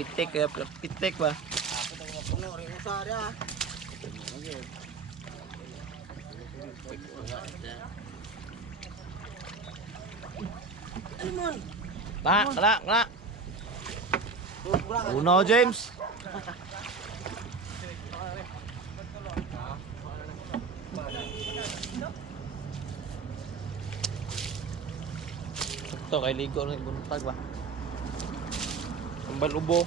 pitik ya, pitik ba? Puno rin sa area. Limon. Kena. Uno James. Ito kay ligo ng buntag ba? Kambal ubo.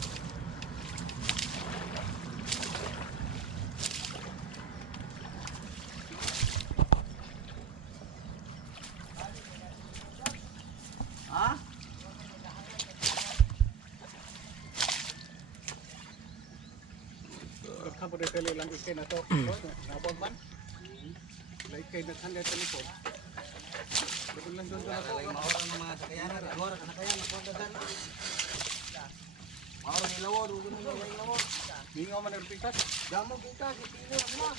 Ha? Kamu dah kali lang ikan atau napon man? Like kay naghanday telepon. Betul lang doon Lagi maoran ng mga sakayanan. Agora ka na kaya napundagan. Maoran ni lawor, ugo ni lawor. Mingaw man ang pikat. Damo kita gipilo na.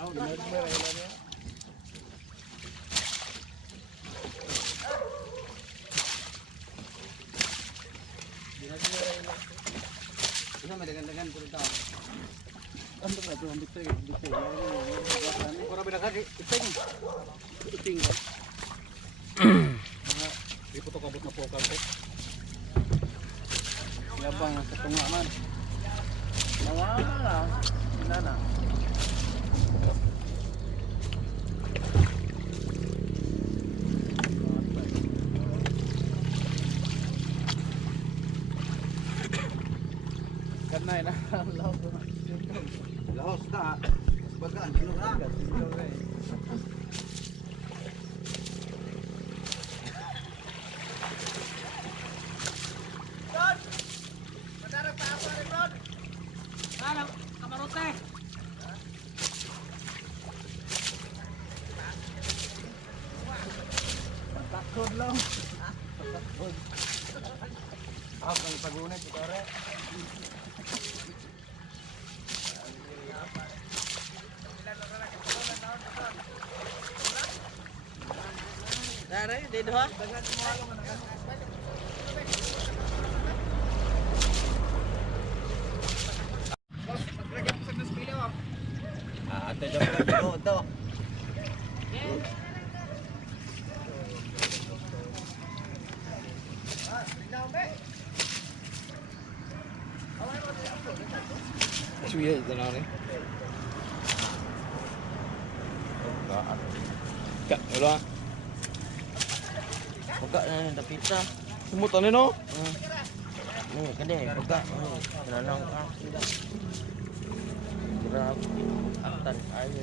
Law ni nagmera ila niya. Ina may dagan-dagan puro tao. Ando na doon bitay. Ora binakagi iting. Iting ba? Di po to kabot na pokal ko. Yabang sa tunga man. Nawala. Nana. Kanay na law ko. Lahos ka. Bagaan kinuha. Takod lang. Ako ang pagunit ito re. Dari, di dua. Ate daw ko ito. Suya ito na rin. Kak, wala. Pagka na napita. Sumutan ni no? Kade, pagka nanang ka. Grabe. Aktan ayo.